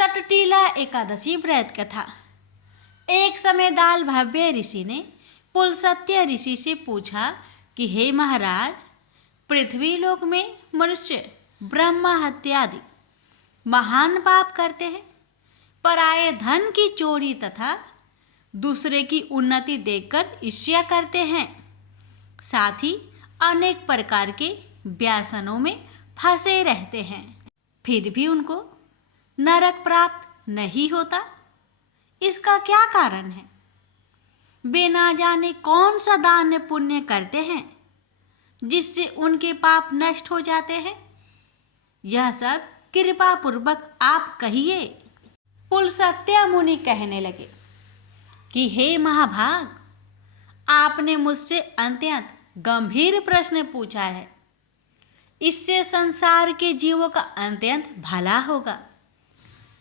सटटीला एकादशी व्रत कथा। एक समय दाल भव्य ऋषि ने पुलसत्य ऋषि से पूछा कि हे महाराज, पृथ्वी लोक में मनुष्य ब्रह्म हत्या आदि महान पाप करते हैं, पराये धन की चोरी तथा दूसरे की उन्नति देखकर ईर्ष्या करते हैं, साथ ही अनेक प्रकार के व्यसनों में फंसे रहते हैं, फिर भी उनको नरक प्राप्त नहीं होता। इसका क्या कारण है? वे ना जाने कौन सा दान पुण्य करते हैं जिससे उनके पाप नष्ट हो जाते हैं। यह सब कृपा पूर्वक आप कहिए। पुलस्त्य मुनि कहने लगे कि हे महाभाग, आपने मुझसे अत्यंत गंभीर प्रश्न पूछा है। इससे संसार के जीवों का अत्यंत भला होगा।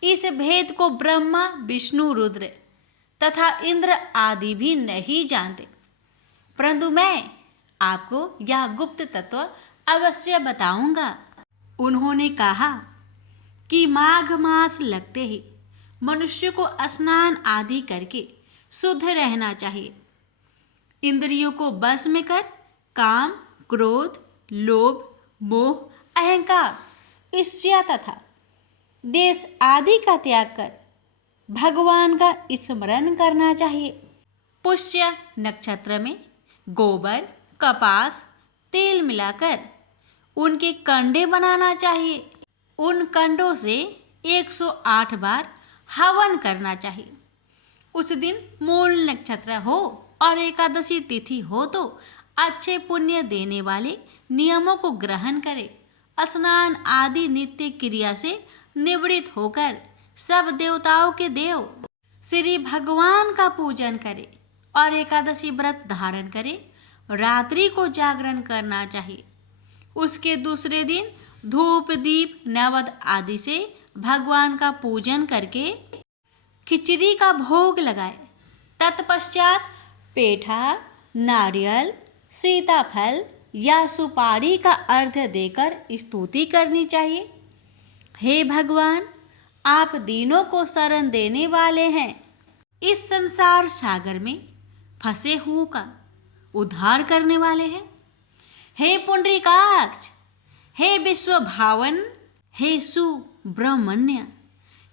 इस भेद को ब्रह्मा, विष्णु, रुद्र तथा इंद्र आदि भी नहीं जानते, परंतु मैं आपको यह गुप्त तत्व अवश्य बताऊंगा। उन्होंने कहा कि माघ मास लगते ही मनुष्य को स्नान आदि करके शुद्ध रहना चाहिए। इंद्रियों को बस में कर काम, क्रोध, लोभ, मोह, अहंकार, ईर्ष्या तथा देश आदि का त्याग कर भगवान का स्मरण करना चाहिए। पुष्य नक्षत्र में गोबर, कपास, तेल मिलाकर उनके कंडे बनाना चाहिए। उन कंडों से 108 बार हवन करना चाहिए। उस दिन मूल नक्षत्र हो और एकादशी तिथि हो तो अच्छे पुण्य देने वाले नियमों को ग्रहण करे। स्नान आदि नित्य क्रिया से निवृत्त होकर सब देवताओं के देव श्री भगवान का पूजन करे और एकादशी व्रत धारण करे। रात्रि को जागरण करना चाहिए। उसके दूसरे दिन धूप, दीप, नैवेद्य आदि से भगवान का पूजन करके खिचड़ी का भोग लगाए। तत्पश्चात पेठा, नारियल, सीताफल या सुपारी का अर्घ्य देकर स्तुति करनी चाहिए। हे भगवान, आप दीनों को शरण देने वाले हैं। इस संसार सागर में फंसे हुओं का उद्धार करने वाले हैं। हे पुंडरीकाक्ष, हे विश्वभावन, हे सुब्रह्मण्य,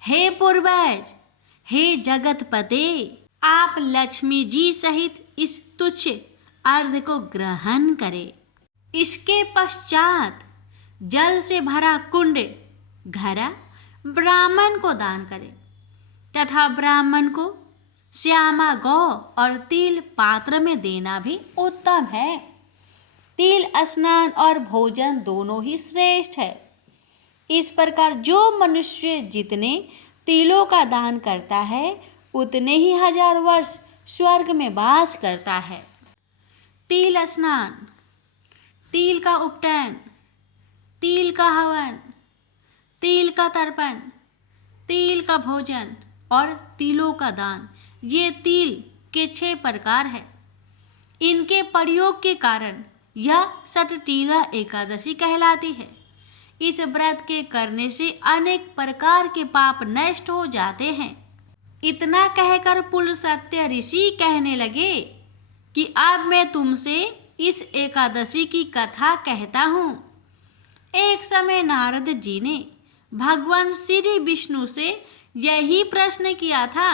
हे पूर्वज, हे जगतपते, आप लक्ष्मी जी सहित इस तुच्छ अर्घ्य को ग्रहण करें। इसके पश्चात जल से भरा कुंड घड़ा ब्राह्मण को दान करें तथा ब्राह्मण को श्यामा गौ और तिल पात्र में देना भी उत्तम है। तिल स्नान और भोजन दोनों ही श्रेष्ठ है। इस प्रकार जो मनुष्य जितने तिलों का दान करता है उतने ही 1000 वर्ष स्वर्ग में वास करता है। तिल स्नान, तिल का उपटन, तिल का हवन, तिल का तर्पण, तिल का भोजन और तिलों का दान, ये तिल के 6 प्रकार है। इनके प्रयोग के कारण यह सटटीला एकादशी कहलाती है। इस व्रत के करने से अनेक प्रकार के पाप नष्ट हो जाते हैं। इतना कहकर पुलस्त्य ऋषि कहने लगे कि अब मैं तुमसे इस एकादशी की कथा कहता हूँ। एक समय नारद जी ने भगवान श्री विष्णु से यही प्रश्न किया था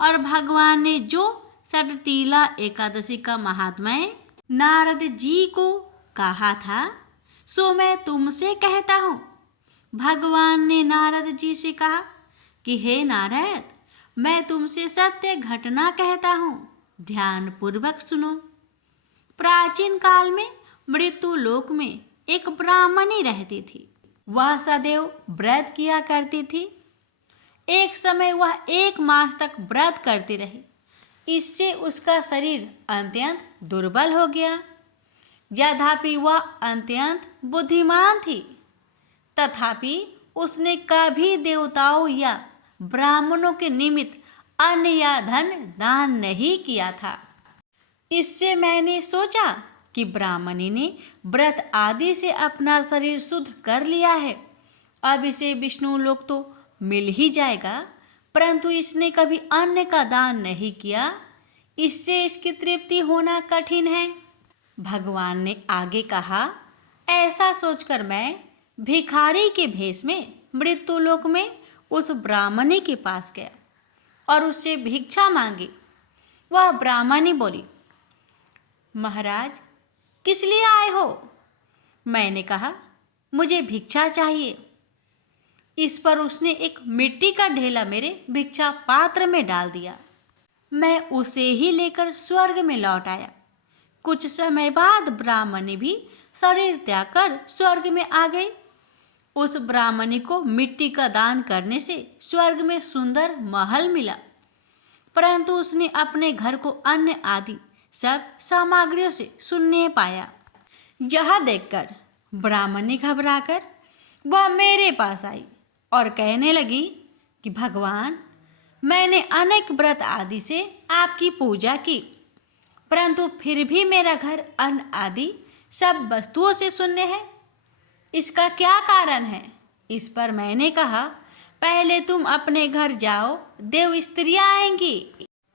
और भगवान ने जो सटटीला एकादशी का महात्म्य नारद जी को कहा था सो मैं तुमसे कहता हूँ। भगवान ने नारद जी से कहा कि हे नारद, मैं तुमसे सत्य घटना कहता हूँ, ध्यान पूर्वक सुनो। प्राचीन काल में मृत्यु लोक में एक ब्राह्मणी रहती थी। वह सदैव व्रत किया करती थी। एक समय वह 1 मास तक व्रत करती रही। इससे उसका शरीर अत्यंत दुर्बल हो गया। यद्यपि वह अत्यंत बुद्धिमान थी, तथापि उसने कभी देवताओं या ब्राह्मणों के निमित्त अन्न या धन दान नहीं किया था। इससे मैंने सोचा कि ब्राह्मणी ने व्रत आदि से अपना शरीर शुद्ध कर लिया है। अब इसे विष्णु लोक तो मिल ही जाएगा, परंतु इसने कभी अन्न का दान नहीं किया, इससे इसकी तृप्ति होना कठिन है। भगवान ने आगे कहा, ऐसा सोचकर मैं भिखारी के भेष में मृत्युलोक में उस ब्राह्मणी के पास गया और उससे भिक्षा मांगी। वह ब्राह्मणी बोली, महाराज, किस लिए आए हो? मैंने कहा, मुझे भिक्षा चाहिए। इस पर उसने एक मिट्टी का ढेला मेरे भिक्षा पात्र में डाल दिया। मैं उसे ही लेकर स्वर्ग में लौट आया। कुछ समय बाद ब्राह्मणी भी शरीर त्याग कर स्वर्ग में आ गई। उस ब्राह्मणी को मिट्टी का दान करने से स्वर्ग में सुंदर महल मिला, परंतु उसने अपने घर को अन्न आदि सब सामग्रियों से शून्य पाया। यह देखकर ब्राह्मणी घबराकर वह मेरे पास आई और कहने लगी कि भगवान, मैंने अनेक व्रत आदि से आपकी पूजा की, परंतु फिर भी मेरा घर अन्न आदि सब वस्तुओं से शून्य है। इसका क्या कारण है? इस पर मैंने कहा, पहले तुम अपने घर जाओ, देव स्त्रियां आएंगी।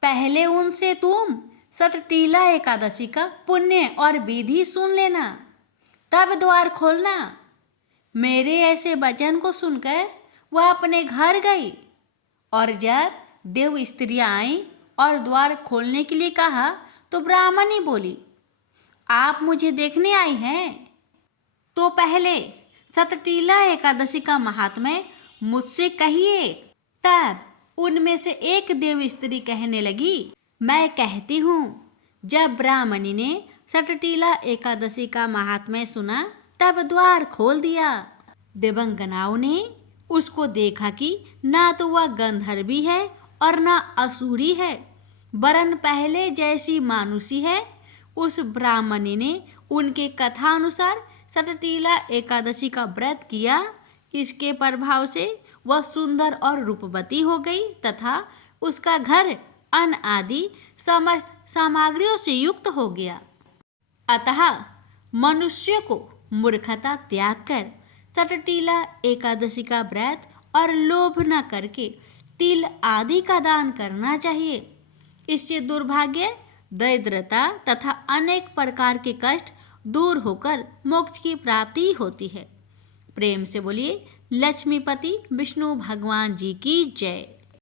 पहले उनसे तुम सतटीला एकादशी का पुण्य और विधि सुन लेना, तब द्वार खोलना। मेरे ऐसे वचन को सुनकर वह अपने घर गई और जब देव स्त्रियां आई और द्वार खोलने के लिए कहा तो ब्राह्मणी बोली, आप मुझे देखने आई हैं? तो पहले सतटीला एकादशी का महात्म्य मुझसे कहिए। तब उनमें से एक देव स्त्री कहने लगी, मैं कहती हूँ। जब ब्राह्मणी ने सतटीला एकादशी का महात्म्य सुना तब द्वार खोल दिया। देवंगनाओं ने उसको देखा कि ना तो वह गंधर्वी है और ना असुरी है, वरन पहले जैसी मानुषी है। उस ब्राह्मणी ने उनके कथा अनुसार सतटीला एकादशी का व्रत किया। इसके प्रभाव से वह सुंदर और रूपवती हो गई तथा उसका घर अन्न आदि समस्त सामग्रियों से युक्त हो गया। अतः मनुष्य को मूर्खता त्याग कर सतटीला एकादशी का व्रत और लोभ न करके तिल आदि का दान करना चाहिए। इससे दुर्भाग्य, दरिद्रता तथा अनेक प्रकार के कष्ट दूर होकर मोक्ष की प्राप्ति होती है। प्रेम से बोलिए लक्ष्मीपति विष्णु भगवान जी की जय।